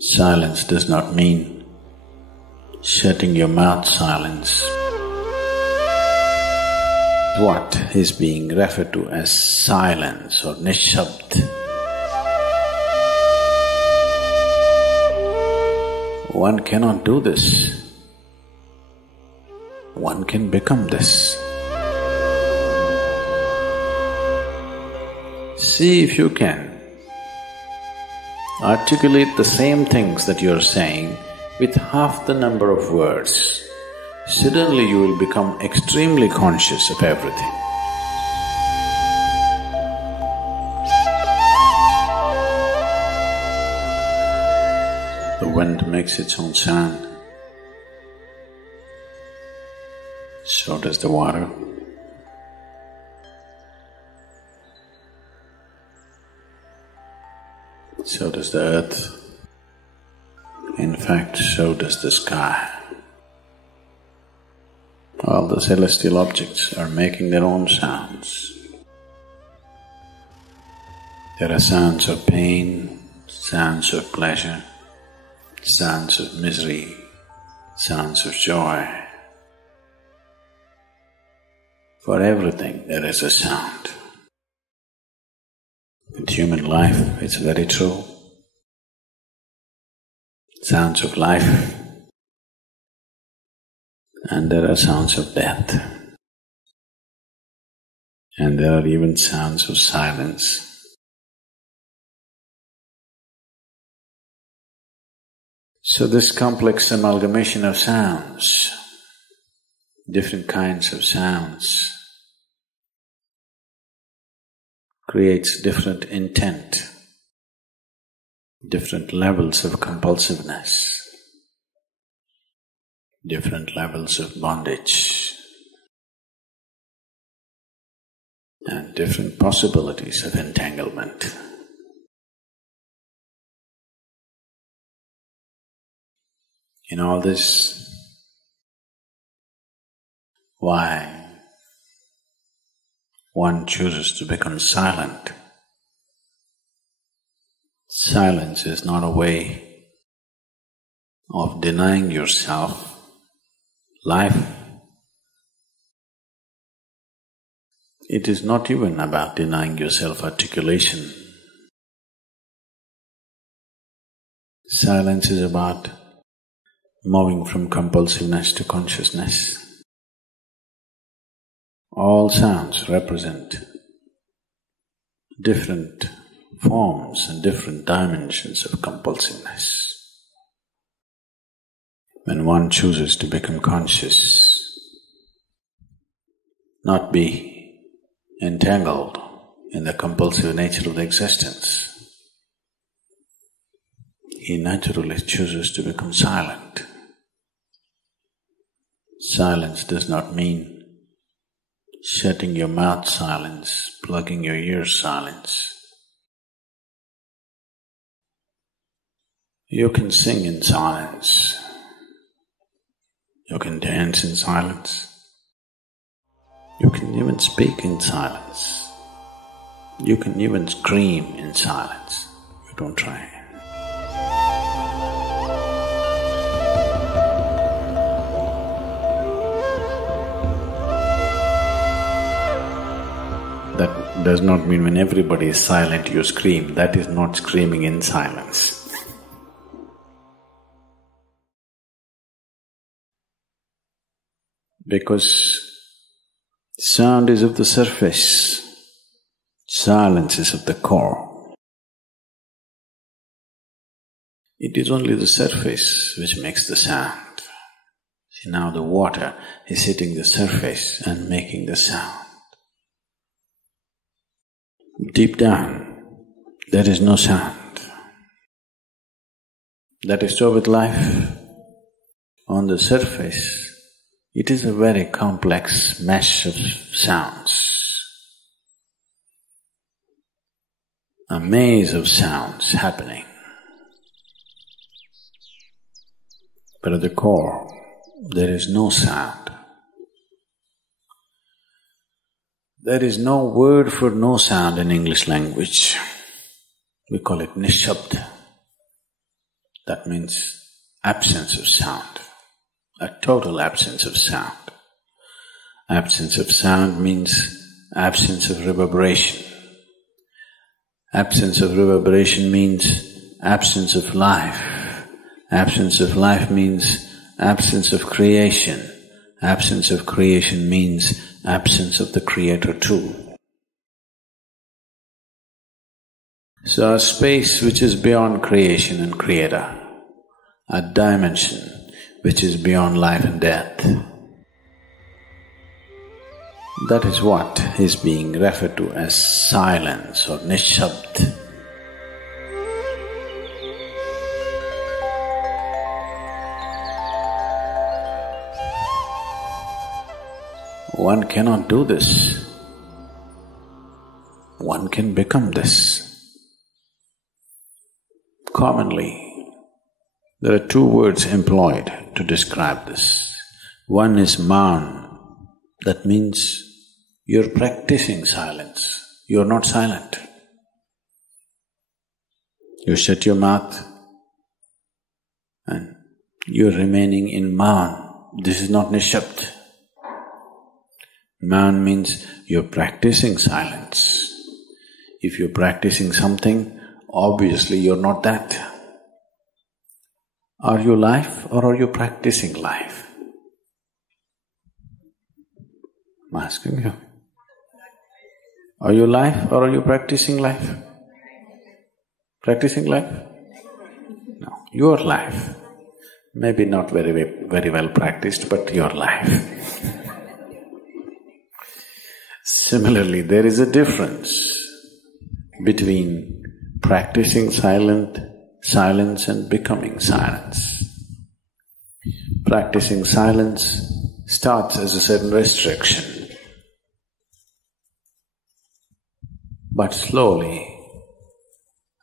Silence does not mean shutting your mouth silence. What is being referred to as silence or nishabd? One cannot do this. One can become this. See if you can articulate the same things that you're saying with half the number of words. Suddenly you will become extremely conscious of everything. The wind makes its own sound. So does the water. So does the earth. In fact, so does the sky. All the celestial objects are making their own sounds. There are sounds of pain, sounds of pleasure, sounds of misery, sounds of joy. For everything there is a sound. With human life, it's very true. Sounds of life, and there are sounds of death, and there are even sounds of silence. So this complex amalgamation of sounds, different kinds of sounds, creates different intent, different levels of compulsiveness, different levels of bondage, and different possibilities of entanglement. In all this, why one chooses to become silent? Silence is not a way of denying yourself life. It is not even about denying yourself articulation. Silence is about moving from compulsiveness to consciousness. All sounds represent different forms and different dimensions of compulsiveness. When one chooses to become conscious, not be entangled in the compulsive nature of the existence, he naturally chooses to become silent. Silence does not mean shutting your mouth silence, plugging your ears silence. You can sing in silence. You can dance in silence. You can even speak in silence. You can even scream in silence. You don't try. That does not mean when everybody is silent you scream. That is not screaming in silence. Because sound is of the surface, silence is of the core. It is only the surface which makes the sound. See, now the water is hitting the surface and making the sound. Deep down, there is no sound. That is so with life. On the surface, it is a very complex mesh of sounds, a maze of sounds happening. But at the core, there is no sound. There is no word for no sound in English language. We call it nishabd. That means absence of sound, a total absence of sound. Absence of sound means absence of reverberation. Absence of reverberation means absence of life. Absence of life means absence of creation. Absence of creation means absence of the Creator too. So a space which is beyond creation and Creator, a dimension which is beyond life and death, that is what is being referred to as silence or nishabd. One cannot do this. One can become this. Commonly, there are two words employed to describe this. One is maun, that means you're practicing silence, you're not silent. You shut your mouth and you're remaining in maun. This is not nishabd. Maun means you're practicing silence. If you're practicing something, obviously you're not that. Are you life or are you practicing life? I'm asking you. Are you life or are you practicing life? Practicing life? No, your life. Maybe not very well practiced, but your life. Similarly, there is a difference between practicing silence and becoming silence. Practicing silence starts as a certain restriction, but slowly,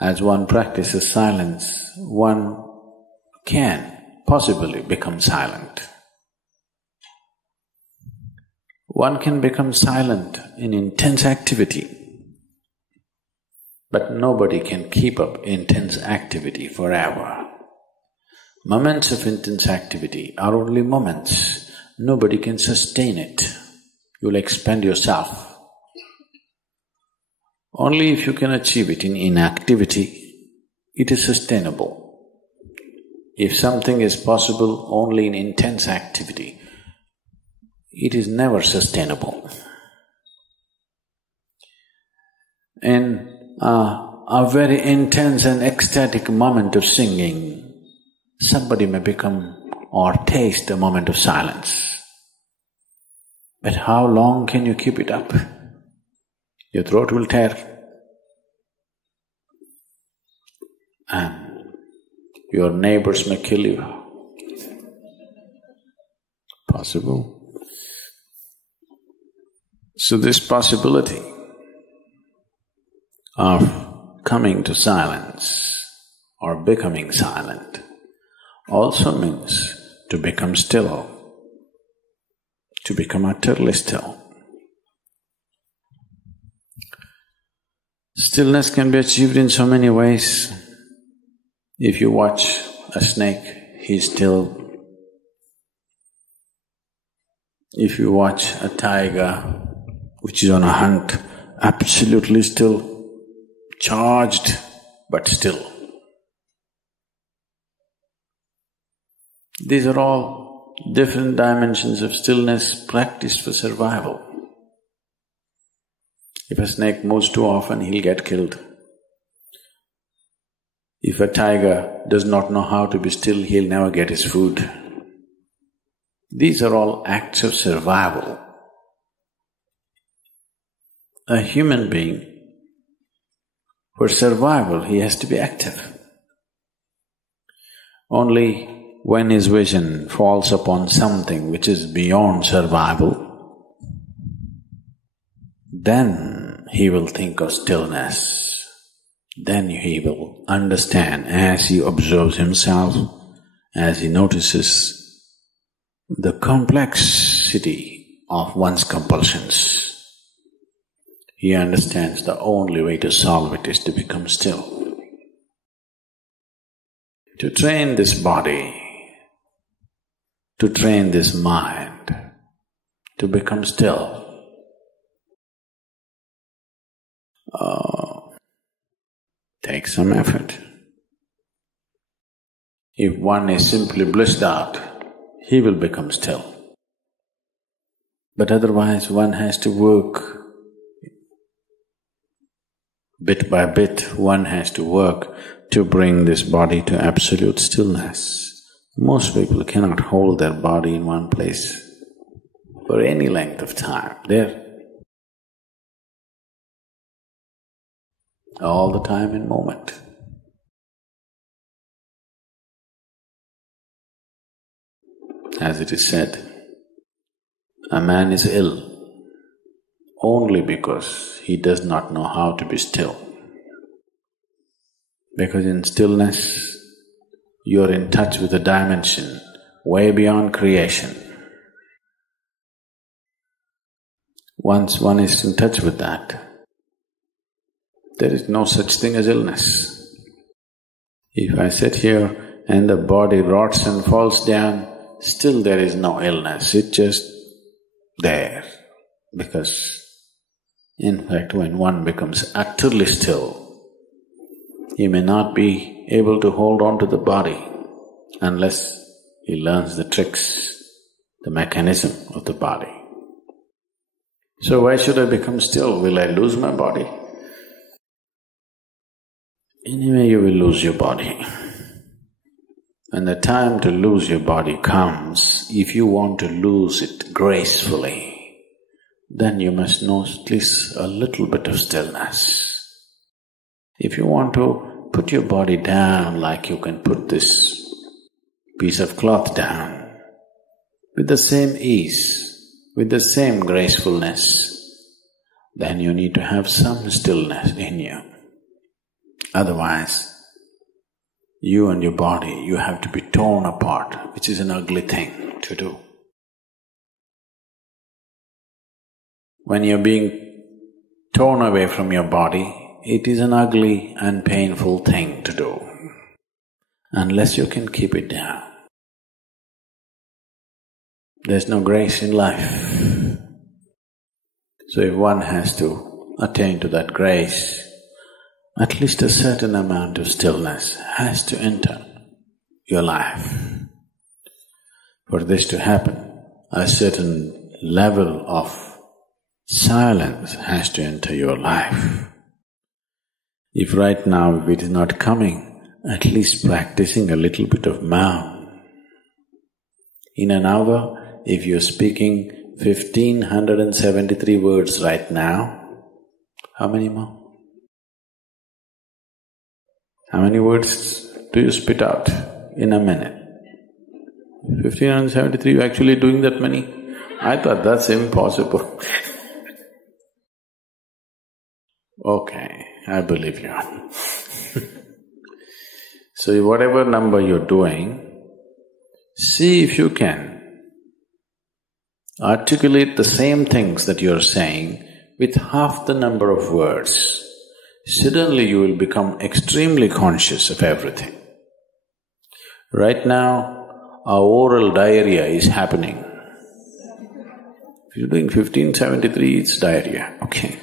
as one practices silence, one can possibly become silent. One can become silent in intense activity, but nobody can keep up intense activity forever. Moments of intense activity are only moments. Nobody can sustain it. You'll expend yourself. Only if you can achieve it in inactivity, it is sustainable. If something is possible only in intense activity, it is never sustainable. In a very intense and ecstatic moment of singing, somebody may become or taste a moment of silence. But how long can you keep it up? Your throat will tear. And your neighbors may kill you. Possible. So this possibility of coming to silence or becoming silent also means to become still, to become utterly still. Stillness can be achieved in so many ways. If you watch a snake, he's still. If you watch a tiger which is on a hunt, absolutely still, charged but still. These are all different dimensions of stillness practiced for survival. If a snake moves too often, he'll get killed. If a tiger does not know how to be still, he'll never get his food. These are all acts of survival. A human being, for survival, he has to be active. Only when his vision falls upon something which is beyond survival, then he will think of stillness. Then he will understand as he observes himself, as he notices the complexity of one's compulsions. He understands the only way to solve it is to become still. to train this body, to train this mind, to become still. Take some effort. If one is simply blissed out, he will become still. But otherwise one has to work bit by bit, one has to work to bring this body to absolute stillness. Most people cannot hold their body in one place for any length of time. They're all the time in moment. As it is said, a man is ill only because he does not know how to be still. Because in stillness, you're in touch with a dimension way beyond creation. Once one is in touch with that, there is no such thing as illness. If I sit here and the body rots and falls down, still there is no illness, it's just there. Because in fact, when one becomes utterly still, he may not be able to hold on to the body unless he learns the tricks, the mechanism of the body. So why should I become still? Will I lose my body? Anyway, you will lose your body. When the time to lose your body comes, if you want to lose it gracefully, then you must know at least a little bit of stillness. If you want to put your body down like you can put this piece of cloth down, with the same ease, with the same gracefulness, then you need to have some stillness in you. Otherwise, you and your body, you have to be torn apart, which is an ugly thing to do. When you're being torn away from your body, it is an ugly and painful thing to do, unless you can keep it down. There's no grace in life. So if one has to attain to that grace, at least a certain amount of stillness has to enter your life. For this to happen, a certain level of silence has to enter your life. If right now if it is not coming, at least practicing a little bit of maun. In an hour, if you're speaking 1573 words right now, how many more? How many words do you spit out in a minute? 1573, you're actually doing that many? I thought that's impossible. Okay, I believe you. So whatever number you're doing, see if you can articulate the same things that you're saying with half the number of words. Suddenly you will become extremely conscious of everything. Right now, our oral diarrhea is happening. If you're doing 1573, it's diarrhea, okay.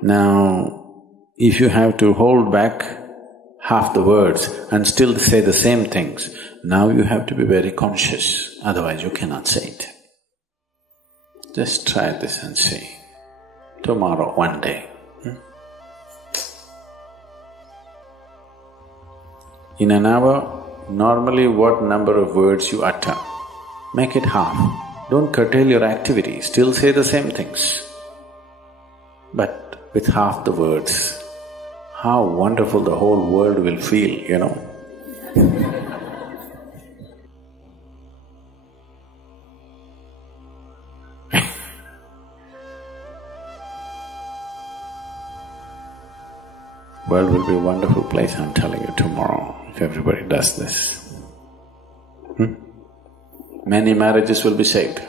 Now, if you have to hold back half the words and still say the same things, now you have to be very conscious, otherwise you cannot say it. Just try this and see. Tomorrow, one day. In an hour, normally what number of words you utter, make it half. Don't curtail your activity, still say the same things. But with half the words, how wonderful the whole world will feel, you know. World will be a wonderful place, I'm telling you, tomorrow, if everybody does this. Many marriages will be saved.